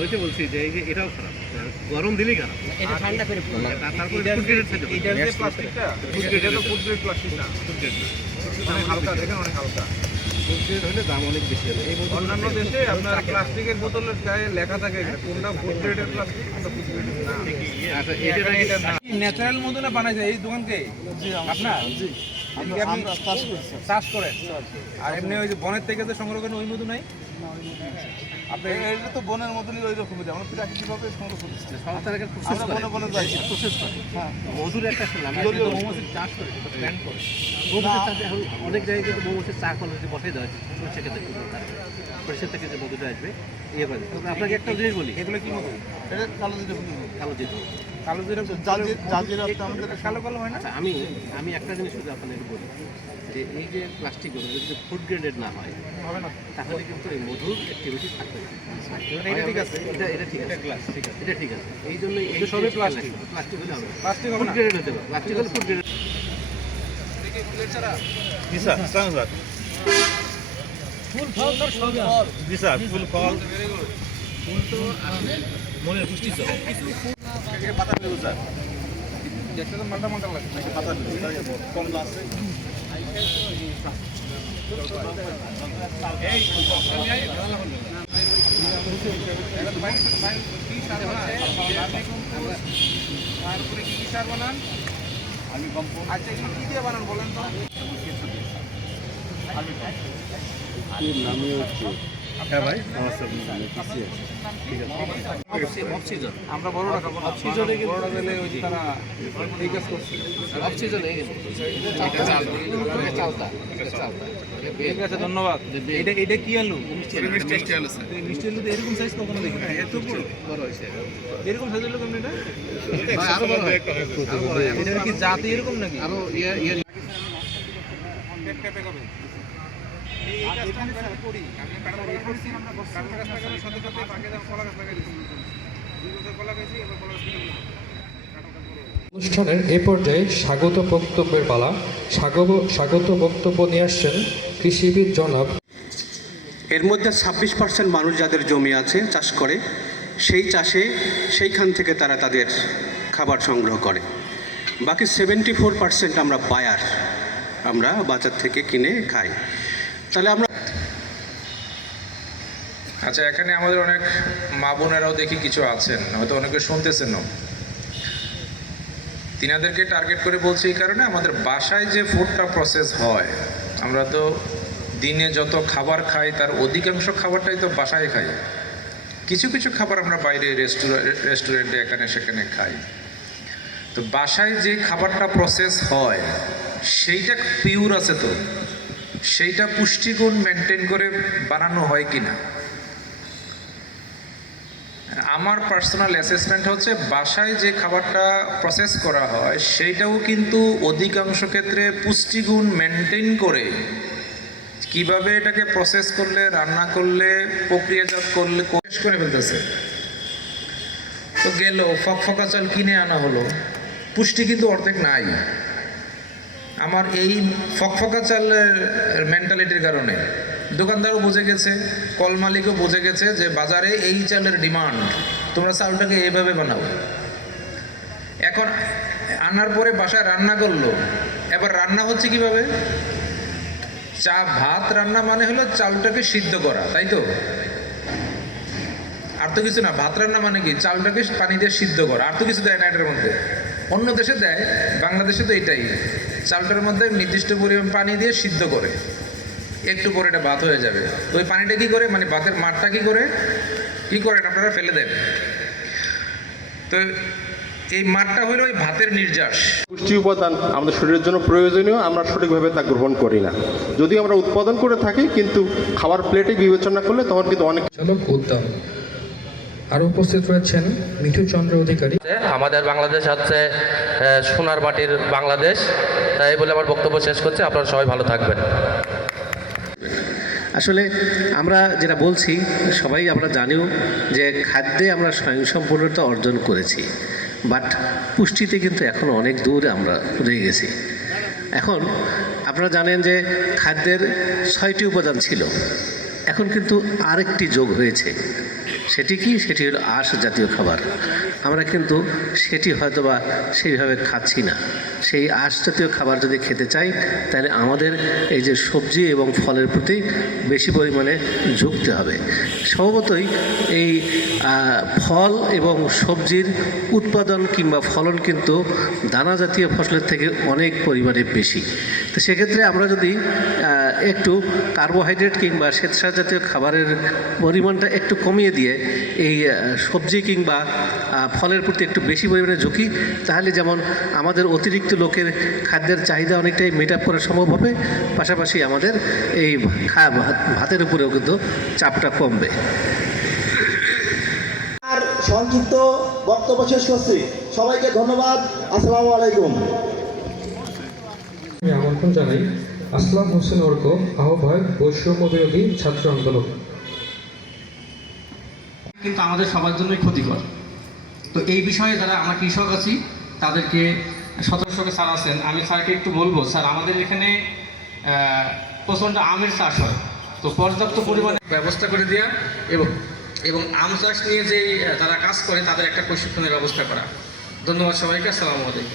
ওইটা বলছি যে এই যে এটাও খারাপ। গরম দিলেই খারাপ। এটা ঠান্ডা করে তারপরে। এটার যে প্লাস্টিকটা এটা তো ফুড গ্রেড প্লাস্টিক না। অনেক হালকা দেখেন অনেক হালকা। Food হলে দাম অনেক বেশি হবে। এই অন্যান্য দেশে আপনার প্লাস্টিকের বোতলের গায়ে লেখা থাকে কোনটা ফুড গ্রেডের প্লাস্টিক কোনটা ফুড গ্রেডের না। আচ্ছা, এটা এটা ন্যাচারাল মধু না বানাইছে? এই দোকানকে আপনার? চাষ করেন? আর এমনি ওই যে বনের থেকে যে সংগ্রহ করেন ওই মধু নাই? আপনি এটা তো বনের মতনই ওই রকমই আমরা প্রাকৃতিকভাবে সংগ্রহ করছি সংস্থার একটা process আমরা করে। বনে বনে যাই। process করে। হ্যাঁ। মধুর একটা শুনলাম জলীয় মৌমাছির চাষ করে সেটা প্ল্যান করে। মৌমাছির চাষে এখন অনেক জায়গায় কিন্তু মৌমাছির চা কোয়ালিটি বসাই দেওয়া হচ্ছে খেতে থেকে যে মধুটা আসবে ইয়ে তবে আপনাকে একটা জিনিস বলি। এগুলো কি মধু? এটা কালো ফুল কালো কালো তো আমাদের কালো কালো হয় না? আচ্ছা আমি আমি একটা জিনিস শুধু আপনাকে বলি যে এই যে প্লাস্টিকগুলো যদি ফুড গ্রেডেড না হয় হবে না। তাহলে কিন্তু এই মধুর অ্যাক্টিভিটি থাকবে না। এটা ঠিক আছে। এটা এটা ঠিক আছে। গ্লাস ঠিক আছে। এটা ঠিক আছে। এই জন্য এই সবই plastic। প্লাস্টিক হলে হবে প্লাস্টিক হবে না? গ্রেডেড হতে হবে প্লাস্টিক হলে ফুড গ্রেডেড জি স্যার। সালাম স্যার। ফুল ফল জি স্যার ফুল ফল পাতা লেবু স্যার দেখতে তো মালটা মালটা লাগে পাতা লেবু কম আছে তারপরে কি কি সার বানান আমি আচ্ছা এগুলো কি দিয়ে বানান বলেন তো হ্যাঁ ভাই। আমরা ওই তারা এই কাজ করছে। ঠিক আছে ধন্যবাদ। এটা এটা কি আলু? মিষ্টি আলু। স্যার মিষ্টি আলু এরকম সাইজ কখনো দেখি না এত বড়। বড় হয়েছে। এরকম সাইজ হলো কেমন এটা আরও বড় হয়। আরও বড় হয়। এটা কি জাতি এরকম নাকি? আরও ইয়ে অনুষ্ঠানের এ পর্যায়ে স্বাগত বক্তব্যের পালা। স্বাগত স্বাগত বক্তব্য নিয়ে আসছেন কৃষিবিদ জনাব এর মধ্যে ছাব্বিশ পার্সেন্ট মানুষ যাদের জমি আছে, চাষ করে, সেই চাষে সেইখান থেকে তারা তাদের খাবার সংগ্রহ করে। বাকি সেভেন্টি ফোর পার্সেন্ট আমরা বায়ার আমরা বাজার থেকে কিনে খাই। তাহলে আমরা আচ্ছা এখানে আমাদের অনেক মা বোনেরাও দেখি কিছু আছেন, হয়তো অনেকে শুনতেছেনও। তিনাদেরকে টার্গেট করে বলছি এই কারণে আমাদের বাসায় যে ফুডটা প্রসেস হয়, আমরা তো দিনে যত খাবার খাই, তার অধিকাংশ খাবারটাই তো বাসায় খাই। কিছু কিছু খাবার আমরা বাইরে রেস্টুরেন্ট এখানে, সেখানে খাই। তো বাসায় যে খাবারটা প্রসেস হয়, সেইটা পিওর আছে তো। সেইটা পুষ্টিগুণ মেনটেন করে বানানো হয় কি না আমার পার্সোনাল অ্যাসেসমেন্ট হচ্ছে বাসায় যে খাবারটা প্রসেস করা হয়, সেইটাও কিন্তু অধিকাংশ ক্ষেত্রে পুষ্টিগুণ মেনটেন করে কীভাবে এটাকে প্রসেস করলে, রান্না করলে, প্রক্রিয়াজাত করলে, শেষ করে ফেলতেছে। তো গেল ফকফকা চাল কিনে আনা হলো। পুষ্টি কিন্তু অর্ধেক নাই। আমার এই ফকফকা চালের মেন্টালিটির কারণে। দোকানদারও বুঝে গেছে, কল মালিকও বুঝে গেছে যে বাজারে এই চালের ডিমান্ড। তোমরা চালটাকে এইভাবে বানাও। এখন আনার পরে বাসায় রান্না করল। এবার রান্না হচ্ছে কীভাবে? চা ভাত রান্না মানে হলো চালটাকে সিদ্ধ করা, তাই তো? আর তো কিছু না, ভাত রান্না মানে কি? চালটাকে পানি দিয়ে সিদ্ধ করা। আর তো কিছু দেয় না এটার মধ্যে। অন্য দেশে দেয়, বাংলাদেশে তো এটাই। চালটার মধ্যে নির্দিষ্ট পরিমাণ পানি দিয়ে সিদ্ধ করে। একটু পরে এটা ভাত হয়ে যাবে। ওই পানিটা কি করে? মানে ভাতের মাঠটা কি করে? কি করেন? আপনারা ফেলে দেন। তো এই মাঠটা হলো ওই ভাতের নির্যাস। পুষ্টি উপাদান আমাদের শরীরের জন্য প্রয়োজনীয় আমরা সঠিকভাবে তা গ্রহণ করি না। যদি আমরা উৎপাদন করে থাকি কিন্তু খাবার প্লেটে বিবেচনা করলে তখন কিন্তু অনেক চালক উদ্যম। আরও উপস্থিত রয়েছেন মিঠু চন্দ্র অধিকারী। আমাদের বাংলাদেশ হচ্ছে সোনার মাটির বাংলাদেশ। তাই বলে আমার বক্তব্য শেষ করছি। আপনারা সবাই ভালো থাকবেন। আসলে আমরা যেটা বলছি, সবাই আমরা জানিও যে খাদ্যে আমরা স্বয়ংসম্পূর্ণতা অর্জন করেছি বাট পুষ্টিতে কিন্তু এখন অনেক দূরে আমরা রয়ে গেছি। এখন আপনারা জানেন যে খাদ্যের ছয়টি উপাদান ছিল, এখন কিন্তু আরেকটি যোগ হয়েছে। সেটি কি? সেটি হলো আঁশ জাতীয় খাবার। আমরা কিন্তু সেটি হয়তো বা সেইভাবে খাচ্ছি না। সেই আঁশ জাতীয় খাবার যদি খেতে চাই, তাহলে আমাদের এই যে সবজি এবং ফলের প্রতি বেশি পরিমাণে ঝুঁকতে হবে। স্বভাবতই এই ফল এবং সবজির উৎপাদন কিংবা ফলন কিন্তু দানা জাতীয় ফসলের থেকে অনেক পরিমাণে বেশি। তো সেক্ষেত্রে আমরা যদি একটু কার্বোহাইড্রেট কিংবা শ্বেতসার জাতীয় খাবারের পরিমাণটা একটু কমিয়ে দিয়ে এই সবজি কিংবা ফলের প্রতি একটু বেশি পরিমাণে ঝুঁকি, তাহলে যেমন আমাদের অতিরিক্ত লোকের খাদ্যের চাহিদা অনেকটাই মেট আপ করা সম্ভব হবে, পাশাপাশি আমাদের এই ভাতের উপরেও কিন্তু চাপটা কমবে। সংক্ষিপ্ত বক্তব্য শেষ করছি। সবাইকে ধন্যবাদ। আসসালামু আলাইকুম। আমি আমন্ত্রণ জানাই আসলাম হোসেন অর্ক আহ্বায়ক বৈষম্য বিরোধী ছাত্র আন্দোলন। কিন্তু আমাদের সবার জন্যই ক্ষতিকর। তো এই বিষয়ে যারা আমরা কৃষক আছি তাদেরকে সদস্যকে স্যার আছেন। আমি স্যারকে একটু বলব স্যার আমাদের এখানে আহ, প্রচণ্ড আমের চাষ হয়। তো পর্যাপ্ত পরিমাণে ব্যবস্থা করে দেওয়া এবং এবং আম চাষ নিয়ে যে তারা কাজ করে, তাদের একটা প্রশিক্ষণের ব্যবস্থা করা। ধন্যবাদ সবাইকে, আসসালামু আলাইকুম।